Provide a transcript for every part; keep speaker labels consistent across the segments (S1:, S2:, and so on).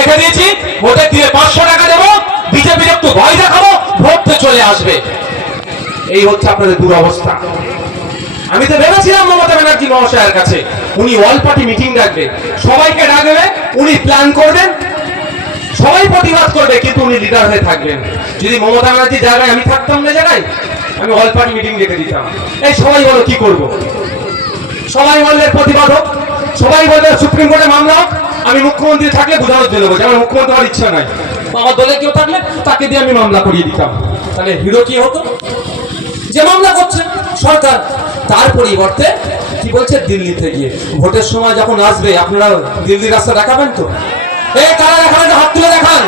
S1: রেখে দিয়েছি। ভোটের দিয়ে পাঁচশো টাকা দেবো। বিজেপির একটু ভয় দেখাবো, ভোট তো চলে আসবে। এই হচ্ছে আপনাদের দুরবস্থা। আমি তো ভেবেছিলাম মমতা ব্যানার্জি মহাশয়ের কাছে। উনি অল পার্টি মিটিং ডাকবে। সবাইকে ডাকবে, উনি প্ল্যান করবেন। সবাই প্রতিবাদ করবে, কিন্তু উনি লিডার হয়ে থাকবেন। যদি মমতা ব্যানার্জির জায়গায় আমি থাকতাম না জায়গায়, আমি অল পার্টি মিটিং ডেকে দিতাম। এই সবাই বলো কি করব? সবাই বললে প্রতিবাদ হোক, সবাই বলবে সুপ্রিম কোর্টে মামলা হোক আমি মুখ্যমন্ত্রী থাকলে বোঝানোর জন্য বলছি, আমার মুখ্যমন্ত্রী হওয়ার ইচ্ছা নাই। আমার দলে কেউ থাকলে তাকে দিয়ে আমি মামলা করিয়ে দিতাম। তাহলে হিরো কি হতো? যে মামলা করছে সরকার, তার পরিবর্তে কি বলছে, দিল্লিতে গিয়ে। ভোটের সময় যখন আসবে, আপনারা দিল্লির রাস্তা দেখাবেন তো? এ, কারা হাত তুলে দেখান।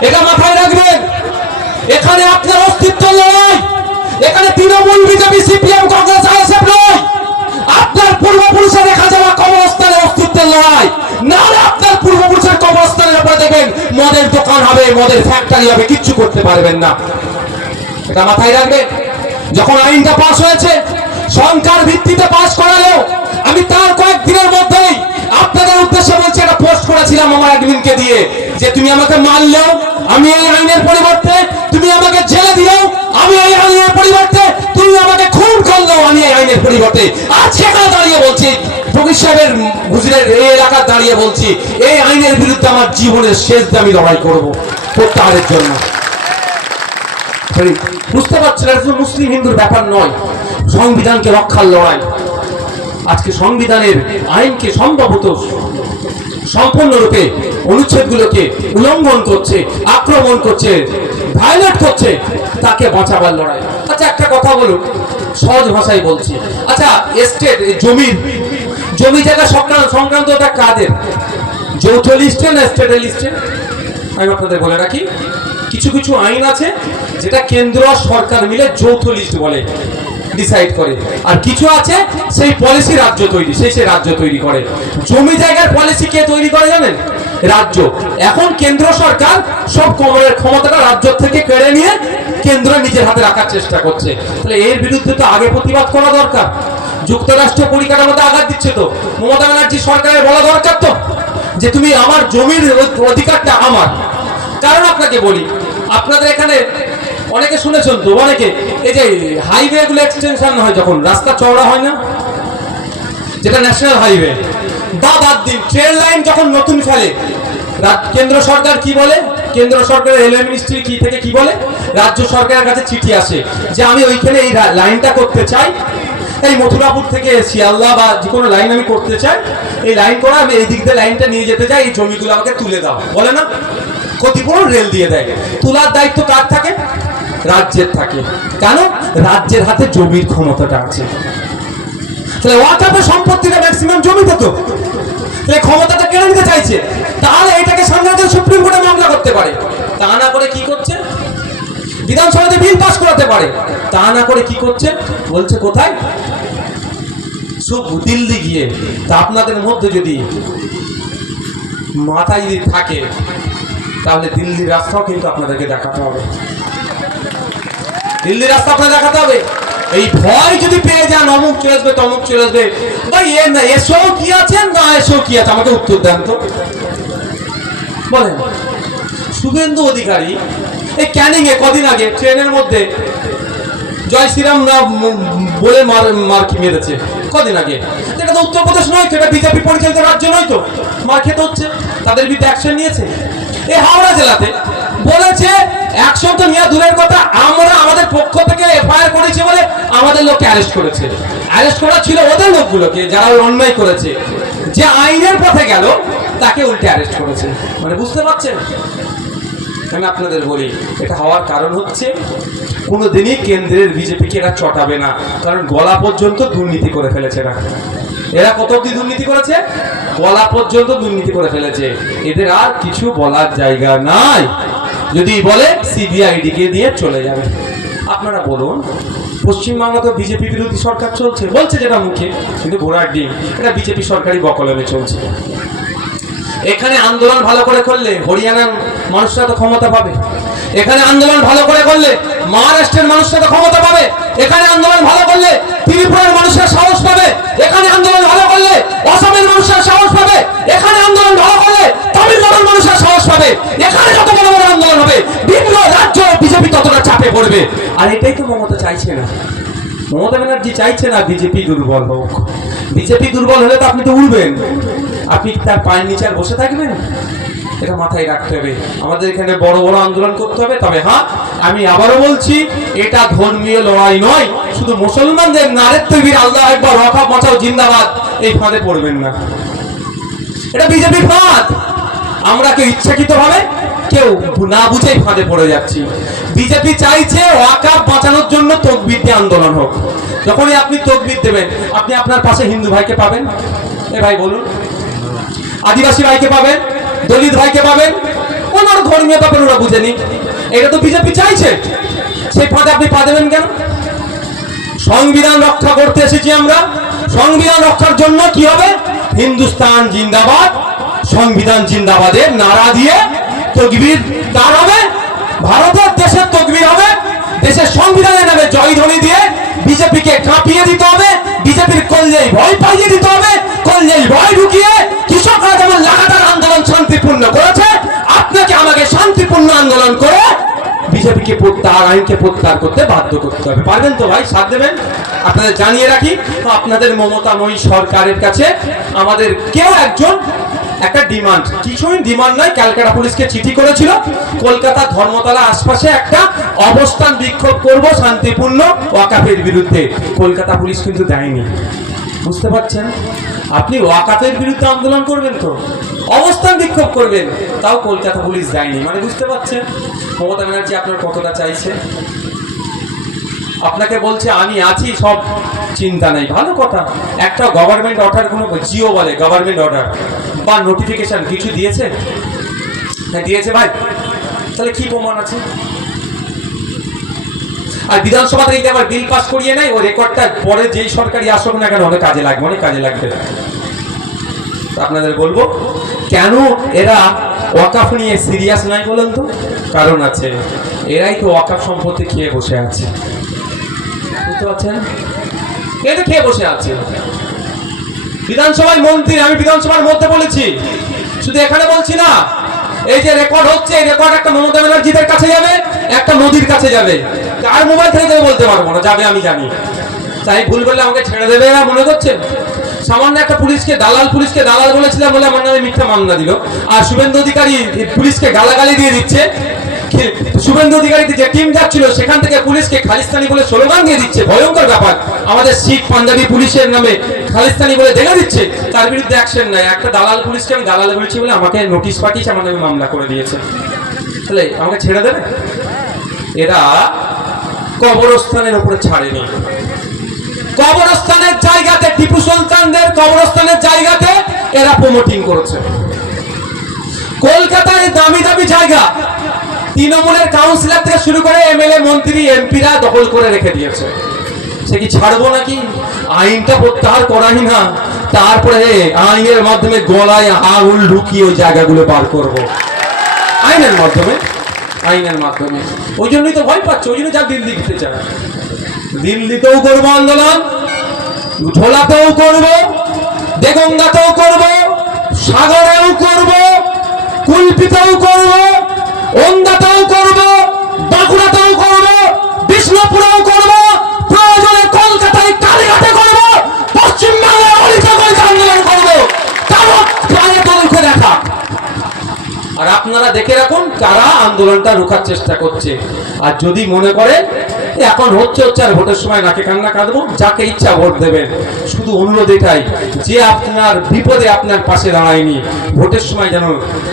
S1: এটা মাথায় রাখবেন। এখানে আপনার অস্তিত্ব নয় মদের দোকান হবে, মদের ফ্যাক্টরি হবে, কিচ্ছু করতে পারবেন না। এটা মাথায় রাখবে যখন আইনটা পাস হয়েছে সংখ্যার ভিত্তিতে পাস করালেও আমি তার কয়েকদিনের মধ্যেই আপনাদের উদ্দেশ্যে বলছি, একটা পোস্ট করেছিলাম আমার অ্যাডমিনকে দিয়ে, যে তুমি আমাকে মারলেও আমি এই আইনের পরিবর্তে তুমি আমাকে জেলে দিলেও আমি এই আইনের পরিবর্তে তুমি আমাকে খুন করলেও আমি এই আইনের পরিবর্তে। আজ সেখানে দাঁড়িয়ে বলছি ফকির হুজুরের এই এলাকার দাঁড়িয়ে বলছি, এই আইনের বিরুদ্ধে আমার জীবনের শেষ দামি লড়াই করব প্রত্যাহারের জন্য। বুঝতে পারছেন এটা শুধু মুসলিম হিন্দুর ব্যাপার নয়, সংবিধানকে রক্ষার লড়াই। আজকে সংবিধানের আইনকে সম্ভবত সম্পূর্ণরূপে অনুচ্ছেদগুলোকে উল্লঙ্ঘন করছে, আক্রমণ করছে ভায়োলেট করছে, তাকে বাঁচাবার লড়াই। আচ্ছা একটা কথা বলুন, সহজ ভাষায় বলছি। আচ্ছা এস্টেট জমির জমি জায়গা সংক্রান্ত সংক্রান্তটা কাদের? যৌথ লিস্টে না স্টেটের লিস্টে আমি আপনাদের বলে রাখি, কিছু কিছু আইন আছে যেটা কেন্দ্র সরকার মিলে যৌথ লিস্ট বলে ডিসাইড করে। আর কিছু আছে সেই পলিসি রাজ্য তৈরি, সেই সেই রাজ্য তৈরি করে। জমি জায়গার পলিসি কে তৈরি করে জানেন? রাজ্য। এখন কেন্দ্র সরকার সব ক্ষমতাটা রাজ্য থেকে কেড়ে নিয়ে কেন্দ্র নিজের হাতে রাখার চেষ্টা করছে। তাহলে এর বিরুদ্ধে তো আগে প্রতিবাদ করা দরকার। যুক্তরাষ্ট্র পরিকাঠামোতে আঘাত দিচ্ছে তো। মমতা ব্যানার্জি সরকারের বলা দরকার তো, যে তুমি আমার জমির অধিকারটা আমার। কারণ আপনাকে বলি, আপনাদের এখানে অনেকে শুনেছেন তো, অনেকে, এই যে হাইওয়ে গুলো এক্সটেনশন হয় যখন, রাস্তা চওড়া হয় না? যেটা ন্যাশনাল হাইওয়ে বা বাদ দিন ট্রেন লাইন যখন নতুন ফেলে কেন্দ্র সরকার কি বলে? কেন্দ্র সরকারের রেলওয়ে মিনিস্ট্রি কি থেকে কি বলে? রাজ্য সরকারের কাছে চিঠি আসে যে আমি ওইখানে এই লাইনটা করতে চাই। এই মথুরাপুর থেকে শিয়ালদা বা যে কোনো লাইন আমি করতে চাই, এই লাইন করা আমি এই দিক দিয়ে লাইনটা নিয়ে যেতে চাই, এই জমিগুলো আমাকে তুলে দাও। বলে না? ক্ষতিপূরণ রেল দিয়ে দেয়। তোলার দায়িত্ব কার থাকে? রাজ্যের থাকে। কেন? রাজ্যের হাতে জমির ক্ষমতাটা আছে। তাহলে ওয়াকাপে সম্পত্তিটা ম্যাক্সিমাম জমিতে তো। তাহলে ক্ষমতাটা কেড়ে নিতে চাইছে? তাহলে এটাকে সামলাতে সুপ্রিম কোর্টে মামলা করতে পারে। তা না করে কি করছে? বিধানসভাতে বিল পাস করাতে পারে। তা না করে কি করছে? বলছে, কোথায়? সব দিল্লি গিয়ে। তা আপনাদের মধ্যে যদি মাথা যদি থাকে, তাহলে দিল্লির রাস্তাও কিন্তু আপনাদেরকে দেখাতে হবে। দিল্লির রাস্তা আপনার দেখাতে হবে। এই ভয় যদি পেয়ে যান, অমুক চলে আসবে, তমুক চলে আসবে। ভাই, এ না এসো কি আছে না এসো কি আছে আমাকে উত্তর দেন তো। বলেন, শুভেন্দু অধিকারী এই ক্যানিং এ কদিন আগে, ট্রেনের মধ্যে জয় শ্রীরাম না বলে মার মার্কি মেরেছে, কদিন আগে। এটা তো উত্তরপ্রদেশ নয় তো এটা বিজেপি পরিচালিত রাজ্য নয় তো। মার খেতে হচ্ছে, তাদের বিরুদ্ধে অ্যাকশন নিয়েছে। এই হাওড়া জেলাতে বলেছে অ্যাকশন তো নেওয়া দূরের কথা, আমরা আমাদের পক্ষ থেকে এফআইআর করেছি বলে আমাদের লোককে অ্যারেস্ট করেছে। অ্যারেস্ট করা ছিল ওদের লোকগুলোকে, যারা অন্যায় করেছে। যে আইনের পথে গেল, তাকে উল্টে অ্যারেস্ট করেছে। মানে বুঝতে পারছেন? আমি আপনাদের বলি? এটা হওয়ার কারণ হচ্ছে কোনোদিনই কেন্দ্রের বিজেপিকে এরা চটাবে না। কারণ গলা পর্যন্ত দুর্নীতি করে ফেলেছে এরা। এরা কত অব্দি দুর্নীতি করেছে? গলা পর্যন্ত দুর্নীতি করে ফেলেছে। এদের আর কিছু বলার জায়গা নাই। যদি বলে, সিবিআইডিকে দিয়ে চলে যাবে। আপনারা বলুন, পশ্চিমবাংলা তো বিজেপি বিরোধী সরকার চলছে। বলছে যেটা মুখে, কিন্তু ঘোড়ার ডিম। এটা বিজেপি সরকারি বকলমে চলছে। এখানে আন্দোলন ভালো করে করলে হরিয়ানার মানুষরা তো ক্ষমতা পাবে। এখানে আন্দোলন ভালো করে করলে মহারাষ্ট্রের মানুষরা তো ক্ষমতা পাবে। এখানে আন্দোলন ভালো করলে ত্রিপুরার মানুষের সাহস পাবে। এখানে আন্দোলন ভালো করলে অসমের মানুষের সাহস পাবে। এখানে আন্দোলন ভালো করলে তামিলনাড়ুর মানুষের সাহস পাবে। এখানে যত বড় বড় আন্দোলন হবে, বিভিন্ন রাজ্য বিজেপি ততটা চাপে পড়বে। আর এটাই তো মমতা চাইছে না। মমতা ব্যানার্জি চাইছে না বিজেপি দুর্বল হোক। বিজেপি দুর্বল হলে তো আপনি তো উঠবেন আপনি তার পায়ের নিচে আর বসে থাকবেন? এটা মাথায় রাখতে হবে। আমাদের এখানে বড় বড় আন্দোলন করতে হবে। তবে হ্যাঁ আমি আবারও বলছি, এটা ধর্মীয় লড়াই নয়, শুধু মুসলমানদের নারের তৈরির আল্লাহ একবার রফা বাঁচাও, জিন্দাবাদ। এই ফাঁদে পড়বেন না। এটা বিজেপির ফাঁদ। আমরা কেউ ইচ্ছাকৃত ভাবে কেউ না বুঝেই ফাঁদে পড়ে যাচ্ছি। বিজেপি চাইছে ওয়াকাপ বাঁচানোর জন্য তকবির আন্দোলন হোক। যখনই আপনি তকবির দেবেন, আপনি আপনার পাশে হিন্দু ভাইকে পাবেন? এ ভাই বলুন। আদিবাসী ভাইকে পাবেন? দলিত ভাইকে পাবেন? ওনার ধর্মীয় ব্যাপার ওরা বুঝেনি এটা তো বিজেপি চাইছে। সেই ফাঁদে আপনি পা দেবেন কেন? সংবিধান রক্ষা করতে এসেছি আমরা। সংবিধান রক্ষার জন্য কি হবে? হিন্দুস্তান জিন্দাবাদ। সংবিধান জিন্দাবাদের নারা দিয়ে তকবির তার হবে। ভারতের দেশের তকবির হবে। দেশের সংবিধানের নামে জয়ধ্বনি দিয়ে বিজেপিকে কাঁপিয়ে দিতে হবে। বিজেপির কল্যাণ ভয় পাইয়ে দিতে হবে। কল্যাণ ভয় ঢুকিয়ে কৃষকরা যেমন লাগাতার আন্দোলন শান্তিপূর্ণ করেছে, আপনাকে আমাকে শান্তিপূর্ণ আন্দোলন করে বিজেপিকে প্রত্যাহার, আইনকে প্রত্যাহার করতে বাধ্য করতে হবে। পারবেন তো ভাই? সাথ দেবেন? আপনাদের জানিয়ে রাখি, আপনাদের মমতাময়ী সরকারের কাছে আমাদের কেউ একজন একটা ডিমান্ড কিছুই ডিমান্ড নয়, ক্যালকাটা পুলিশকে চিঠি করেছিল। কলকাতা ধর্মতলা আশপাশে একটা অবস্থান বিক্ষোভ করব শান্তিপূর্ণ ওয়াকাফের বিরুদ্ধে। কলকাতা পুলিশ কিন্তু দেয়নি। বুঝতে পারছেন? আপনি ওয়াকাফের বিরুদ্ধে আন্দোলন করবেন তো? অবস্থান বিক্ষোভ করবেন। তাও কলকাতা পুলিশ দেয়নি। মানে বুঝতে পারছেন? মমতা ব্যানার্জি আপনার কতটা চাইছে? আপনাকে বলছে, আমি আছি, সব চিন্তা নেই। ভালো কথা। একটা গভর্নমেন্ট অর্ডার কোনো জিও বলে গভর্নমেন্ট অর্ডার বা নোটিফিকেশন কিছু দিয়েছে? হ্যাঁ দিয়েছে ভাই। তাহলে কি প্রমাণ আছে? আর বিধানসভা থেকে আবার বিল পাস করিয়ে নেয় ও রেকর্ডটা পরে যেই সরকারি আসুক না কেন, অনেক কাজে লাগবে, অনেক কাজে লাগবে। আপনাদের বলব, কেন এরা ওয়াকাফ নিয়ে সিরিয়াস নাই বলেন তো? কারণ আছে, এরাই তো ওয়াকাফ সম্পত্তি খেয়ে বসে আছে। বুঝতে পারছেন? এই তো খেয়ে বসে আছে। বিধানসভায় মন্ত্রী, আমি বিধানসভার মধ্যে বলেছি। শুধু এখানে বলছি না, এই যে রেকর্ড হচ্ছে, এই রেকর্ড একটা মমতা ব্যানার্জিদের কাছে যাবে, একটা মোদির কাছে যাবে। কার মোবাইল থেকে বলতে পারব না, যাবে আমি জানি। তাই ভুল করলে আমাকে ছেড়ে দেবে না মনে করছেন? সামান্য একটা পুলিশকে, দালাল পুলিশকে দালাল বলেছিলাম বলে আমার নামে মিথ্যা মামলা দিল। আর শুভেন্দু অধিকারী পুলিশকে গালাগালি দিয়ে দিচ্ছে। শুভেন্দু যে টিম যাচ্ছিল, সেখান থেকে পুলিশকে খালিস্তানি বলে স্লোগান দিয়ে দিচ্ছে। ভয়ঙ্কর ব্যাপার। আমাদের শিখ পাঞ্জাবি পুলিশের নামে খালিস্তানি বলে দিচ্ছে। তার বিরুদ্ধে অ্যাকশন নাই। একটা দালাল পুলিশকে আমি দালাল বলে আমাকে নোটিশ পাঠিয়েছে, আমার নামে মামলা করে দিয়েছে। তাহলে আমাকে ছেড়ে দেবে? এরা কবরস্থানের উপরে ছাড়েনি। কবরস্থানের জায়গাতে টিপু সুলতানদের কবরস্থানের জায়গাতে এরা প্রমোটিং করেছে। কলকাতায় দামি দামি জায়গা। তৃণমূলের কাউন্সিলর থেকে শুরু করে এমএলএ মন্ত্রী এমপিরা দখল করে রেখে দিয়েছে। সে কি ছাড়বো নাকি? আইনটা প্রত্যাহার করাই না। তারপরে আইনের মাধ্যমে গলায় আঙুল ঢুকিয়ে ওই জায়গাগুলো পার করব। আইনের মাধ্যমে? আইনের মাধ্যমে। ওই জন্যই তো ভয় পাচ্ছে, ওই জন্য যা দিল্লি দিতে চায়। দিল্লিতেও করব আন্দোলন ঝোলাতেও করব, দেগঙ্গাতেও করব, সাগরেও করব, কুলপিতেও করব ওন্দাতেও করব বাঁকুড়াতেও করব, বিষ্ণুপুরেও করব, প্রয়োজনে কলকাতায় কালীঘাটে করব পশ্চিমবাংলায় আন্দোলন করব। কারও পায়ে দলকে আর আপনারা দেখে রাখুন কারা আন্দোলনটা রোখার চেষ্টা করছে। আর যদি মনে করেন এখন হচ্ছে হচ্ছে আর ভোটের সময় নাকে কান্না কাঁদবো, যাকে ইচ্ছা ভোট দেবেন শুধু অনুরোধ এটাই, যে আপনার বিপদে আপনার পাশে দাঁড়ায়নি, ভোটের সময় যেন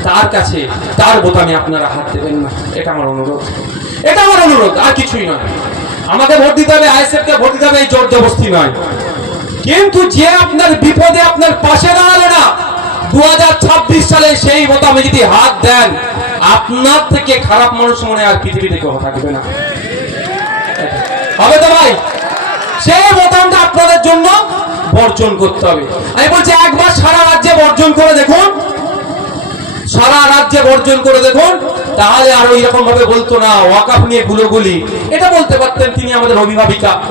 S1: তার কাছে তার বোতামে আপনারা হাত দেবেন না। এটা আমার অনুরোধ। এটা আমার অনুরোধ, আর কিছুই নয়। আমাকে ভোট দিতে হবে আইএসএফ কে ভোট দিতে হবে, এই জোর জবস্তি নয়। কিন্তু যে আপনার বিপদে আপনার পাশে দাঁড়াল না দু হাজার ছাব্বিশ সালে সেই বোতামে যদি হাত দেন, আপনার থেকে খারাপ মানুষ মনে আর পৃথিবীতে কেউ থাকবে না। হবে তো ভাই? সেই বোতামটা আপনাদের জন্য বর্জন করতে হবে। আমি বলছি, একবার সারা রাজ্যে বর্জন করে দেখুন। সারা রাজ্যে বর্জন করে দেখুন। তাহলে আর ওই ভাবে বলতো না, ওয়াকাফ নিয়ে গুলোগুলি। এটা বলতে পারতেন তিনি আমাদের অভিভাবিকা।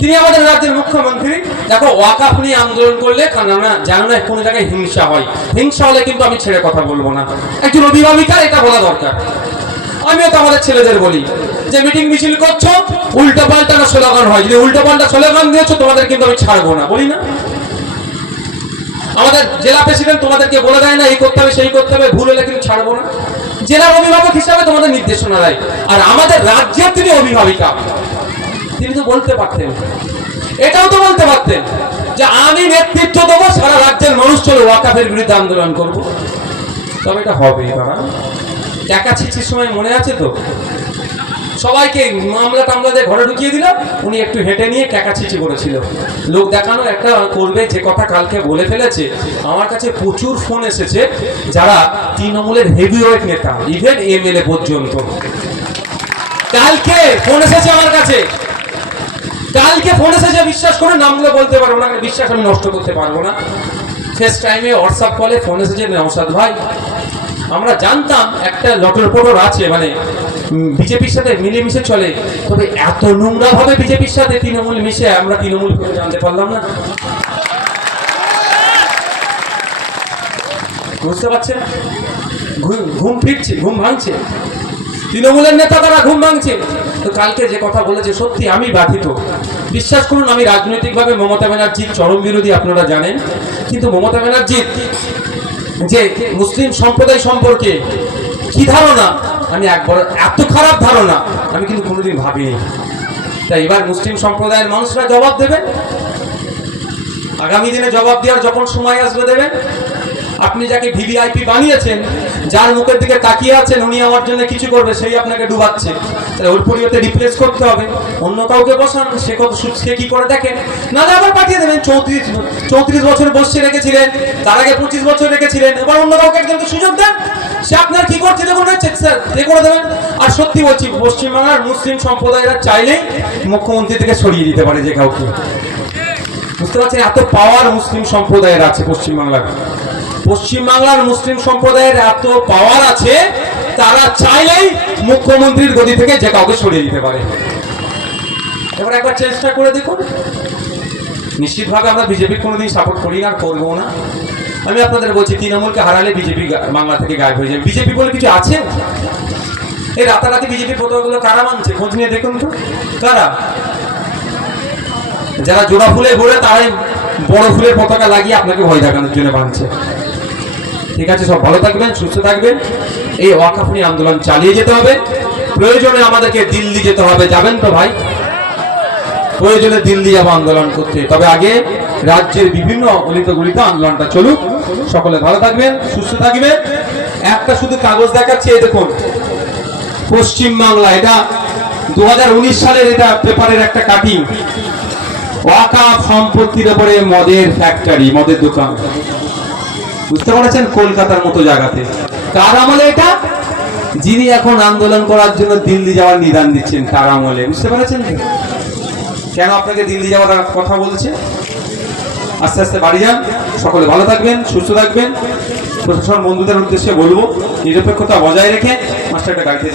S1: তিনি আমাদের রাজ্যের মুখ্যমন্ত্রী। দেখো, ওয়াকাফ নিয়ে আন্দোলন করলে জানো না কোনো জায়গায় হিংসা হয়। হিংসা হলে কিন্তু আমি ছেড়ে কথা বলব না। একজন অভিভাবিকা এটা বলা দরকার। আমিও তো আমাদের ছেলেদের বলি, যে মিটিং মিছিল করছ, উল্টো পাল্টা স্লোগান হয়। যদি উল্টো পাল্টা স্লোগান দিয়েছ, তোমাদের কিন্তু আমি ছাড়বো না, বলি না? আমাদের জেলা প্রেসিডেন্ট তোমাদেরকে বলে দেয় না, এই করতে হবে, সেই করতে হবে, ভুল হলে কিন্তু ছাড়বো না। জেলার অভিভাবক হিসাবে তোমাদের নির্দেশনা দেয়। আর আমাদের রাজ্যের তিনি অভিভাবিকা। তিনি তো বলতে পারতেন। এটাও তো বলতে পারতেন যে আমি নেতৃত্ব দেবো, সারা রাজ্যের মানুষ চলে ওয়াকাফের বিরুদ্ধে আন্দোলন করব। তবে এটা হবে বাবা। টাকা ছিচির সময় মনে আছে তো? সবাইকে মামলা টামলা দিয়ে ঘরে ঢুকিয়ে দিল, উনি একটু হেঁটে নিয়ে ক্যাকাছিচি করেছিল। লোক দেখানো একটা করবে যে কথা কালকে বলে ফেলেছে। আমার কাছে প্রচুর ফোন এসেছে, যারা তৃণমূলের হেভিওয়েট নেতা ইভেন এম এমএলএ পর্যন্ত। কালকে ফোন এসেছে আমার কাছে। কালকে ফোন এসেছে, বিশ্বাস করে নামগুলো বলতে পারব না, বিশ্বাস আমি নষ্ট করতে পারব না। শেষ টাইমে হোয়াটসঅ্যাপ কলে ফোন এসেছে নৌসাদ ভাই। আমরা জানতাম একটা লটর পটর আছে মানে বিজেপির সাথে মিলেমিশে চলে। তবে এত নোংরা ভাবে বিজেপির সাথে তৃণমূল মিশে আমরা তৃণমূল জানতে পারলাম না। বুঝতে পারছেন? ঘুম ফিরছে, ঘুম ভাঙছে। তৃণমূলের নেতা তারা ঘুম ভাঙছে। তো কালকে যে কথা বলেছে, সত্যি আমি বাধিত। বিশ্বাস করুন, আমি রাজনৈতিকভাবে মমতা ব্যানার্জির চরম বিরোধী, আপনারা জানেন। কিন্তু মমতা ব্যানার্জির যে মুসলিম সম্প্রদায় সম্পর্কে কি ধারণা? আমি একবার, এত খারাপ ধারণা, আমি কিন্তু কোনোদিন ভাবিনি। তাই এবার মুসলিম সম্প্রদায়ের মানুষরা জবাব দেবে। আগামী দিনে জবাব দেওয়ার যখন সময় আসবে দেবেন। আপনি যাকে ভিভিআইপি বানিয়েছেন যার মুখের দিকে তাকিয়ে আছেন, উনি আমার জন্য কিছু করবে, সেই আপনাকে ডুবাচ্ছে। তাহলে ওর পরিবর্তে রিপ্লেস করতে হবে। অন্য কাউকে বসান, সে কত সু- কি করে দেখেন না আবার পাঠিয়ে দেবেন। চৌত্রিশ চৌত্রিশ বছর বসে রেখেছিলেন, তার আগে পঁচিশ বছর রেখেছিলেন। এবার অন্য কাউকে একজনকে সুযোগ দেন। সে আপনার কি করছে দেখুন স্যার এ করে দেবেন। আর সত্যি বলছি, পশ্চিমবাংলার মুসলিম সম্প্রদায়রা চাইলেই মুখ্যমন্ত্রী থেকে সরিয়ে দিতে পারে যে কাউকে। বুঝতে পারছেন? এত পাওয়ার মুসলিম সম্প্রদায়ের আছে পশ্চিমবাংলার। পশ্চিমবাংলার মুসলিম সম্প্রদায়ের এত পাওয়ার আছে, তারা চাইলেই মুখ্যমন্ত্রীর গদি থেকে যে কাউকে সরিয়ে দিতে পারে। এবার একবার চেষ্টা করে দেখুন। নিশ্চিতভাবে আমরা বিজেপি কোনোদিন সাপোর্ট করি না করব না। আমি আপনাদের বলছি, তৃণমূলকে হারালে বিজেপি বাংলা থেকে গায়েব হয়ে যাবে। বিজেপি বলে কিছু আছে? এই রাতারাতি বিজেপির পতাকাগুলো কারা মানছে? খোঁজ নিয়ে দেখুন তো। কারা? যারা জোড়া ফুলে ভরে, তারাই বড় ফুলের পতাকা লাগিয়ে আপনাকে ভয় দেখানোর জন্য বানছে ঠিক আছে, সব ভালো থাকবেন, সুস্থ থাকবেন। এই ওয়াকাফনি আন্দোলন চালিয়ে যেতে হবে। প্রয়োজনে আমাদেরকে দিল্লি যেতে হবে, যাবেন তো ভাই? প্রয়োজনে দিল্লি যাব আন্দোলন করতে। তবে আগে রাজ্যের বিভিন্ন অলিত গলিত আন্দোলনটা চলুক। সকলে ভালো থাকবেন, সুস্থ থাকবেন। একটা শুধু কাগজ দেখাচ্ছে দেখুন। পশ্চিম বাংলা, এটা দু হাজার উনিশ সালের এটা পেপারের একটা কাটিং। ওয়াকাফ সম্পত্তির উপরে মদের ফ্যাক্টরি মদের দোকান। বুঝতে পারছেন? কলকাতার মতো জায়গাতে। কার আমলে এটা? যিনি এখন আন্দোলন করার জন্য দিল্লি যাওয়ার নিদান দিচ্ছেন তার আমলে বুঝতে পেরেছেন? কেন আপনাকে দিল্লি যাওয়ার কথা বলছে? আস্তে আস্তে বাড়ি যান। সকলে ভালো থাকবেন, সুস্থ থাকবেন। প্রশাসন বন্ধুদের উদ্দেশ্যে বলব, নিরপেক্ষতা বজায় রেখে মাস্টারটা গাড়িতে